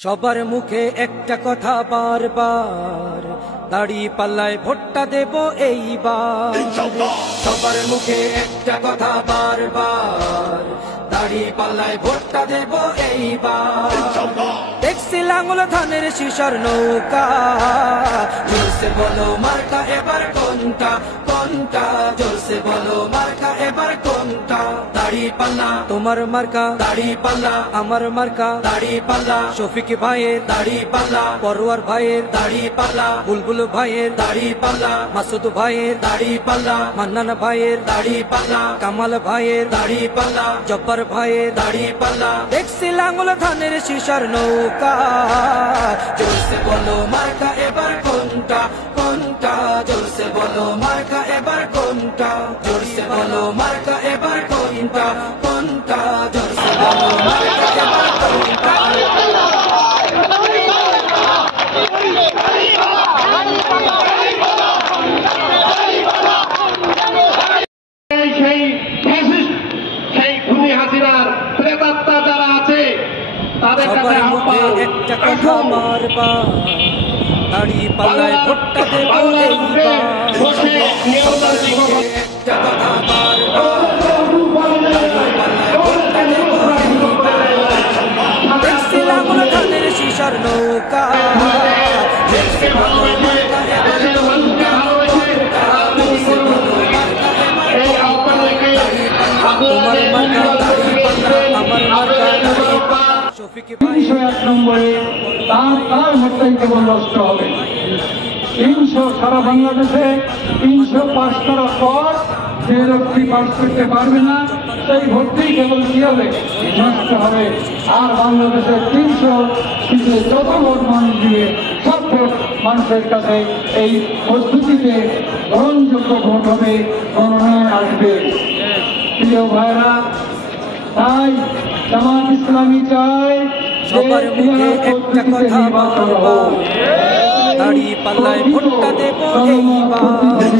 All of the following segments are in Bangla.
সবার মুখে একটা কথা বারবার, দাড়ি পাল্লায় ভোটটা দেব এইবার। সবার মুখে একটা কথা বারবার, দাড়ি পাল্লায় ভোটটা দেব এইবার। দেখছি লাঙ্গল ধানের শিশর নৌকা, জোরসে বলো মার্কা এবার কোনটা কোনটা, জোরসে বলো মার্কা এবার কোনটা। দাড়ি পাল্লা তোমার মার্কা, দাড়ি পাল্লা আমার মার্কা, দাড়ি পাল্লা শফিক ভাইয়ের দাড়ি পাল্লা, পরোয়ার ভাইয়ের দাড়ি পাল্লা, বুলবুল ভাইয়ের দাড়ি পাল্লা, মাসুদ ভাইয়ের দাড়ি পাল্লা, মান্নান ভাইয়ের দাড়ি পাল্লা, কামাল ভাইয়ের দাড়ি পাল্লা, জব্বার ভাইয়ের দাড়ি পাল্লা। দেখছি লাঙ্গল ধানের শিশর নৌকা, জোরসে বলো মার্কা এবার কোনটা কোনটা, জোরসে বলো মার্কা এবার কোনটা, জোরসে বলো মার্কা এবার কোনটা কোনটা, জোরসে বলো মার্কা এবার কোনটা। সবার মুখে একটা কথা বারবার, দাড়ি পাল্লায় ভোটটা দেব এইবার। সবার মুখে একটা কথা বারবার, দাড়ি পাল্লায় ভোটটা দেব এইবার। দেখছি লাঙ্গল ধানের শিশর নৌকা, জোরসে বলো মার্কা এবার কোনটা কোনটা, জোরসে বলো মার্কা এবার কোনটা। দাড়ি পাল্লা তোমার মার্কা, দাড়ি পাল্লা আমার মার্কা, দাড়ি পাল্লা শফিক ভাই 301 নম্বরে তার ভোটটাই কেবল নষ্ট হবে। 300 সারা বাংলাদেশে 300 পাস করার পর যে লোকটি পাস করতে পারবে না সেই ভোটটি কেবল কি হবে, নষ্ট হবে। আর বাংলাদেশের 300 সিটে যত ভোট মানুষ দিবে সব ভোট মানুষের কাছে এই পদ্ধতিতে গ্রহণযোগ্য ভোট হবে, গণনায় আসবে। প্রিয় ভাইরা, তাই জামাত ইসলামী চায় সবার মুখে একটা কথা বারবার, দাড়ি পাল্লায় ভোটটা দেব এইবার।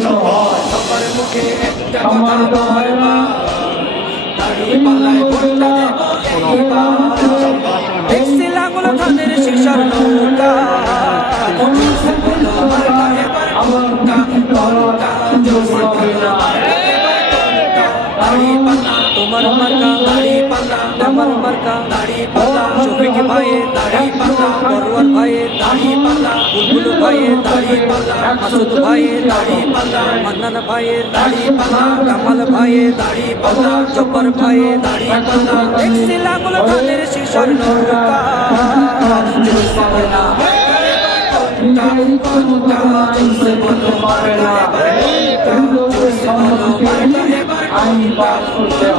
সবার মুখে একটা কথা বারবার, দাড়ি পাল্লায় ভোটটা দেব এইবার। দেখছি লাঙ্গল ধানের শিশর নৌকা, জোরসে বলো মার্কা এবার কোনটা কোনটা, জোরসে বলো মার্কা এবার কোনটা। দাড়ি পাল্লা তোমার মার্কা, দাড়ি পাল্লা আমার মার্কা, দাড়ি পাল্লা শফিক ভাইয়ের দাড়ি পাল্লা, পরোয়ার ভাইয়ের দাড়ি পাল্লা, বুলবুল ভাইয়ের দাড়ি পাল্লা, মাসুদ ভাইয়ের দাড়ি পাল্লা, মান্নান ভাইয়ের দাড়ি পাল্লা, কামাল ভাইয়ের দাড়ি পাল্লা, জব্বার ভাইয়ের দাড়ি পাল্লা। দেখছি লাঙ্গল ধানের শিশর নৌকা, জোরসে বলো মার্কা এবার কোনটা কোনটা, জোরসে বলো মার্কা এবার কোনটা, জোরসে বলো মার্কা এবার কোনটা কোনটা,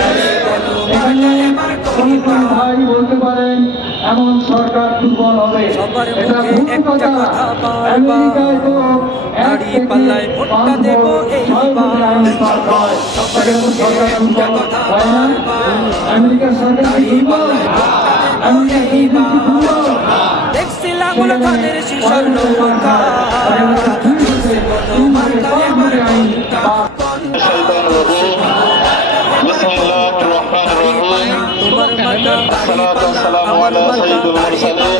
জোরসে বলো মার্কা এবার কোনটা। ভাই বলতে পারেন এমন সরকার দুর্বল হবে, সবার এটা মুখে একটা কথা বারবার, আমেরিকায় তো দাড়ি পাল্লায় ভোটটা দেব এইবার। সবার মুখে একটা কথা বারবার, আমেরিকার সরকার দাড়ি পাল্লায় ভোটটা দেব এইবার। দেখছি লাঙ্গল ধানের শিশর নৌকা, জোরসে বলো মার্কা এবার কোনটা কোনটা, জোরসে বলো মার্কা এবার কোনটা। তোমার মার্কা দাড়ি পাল্লা আমার মার্কা, দাড়ি পাল্লা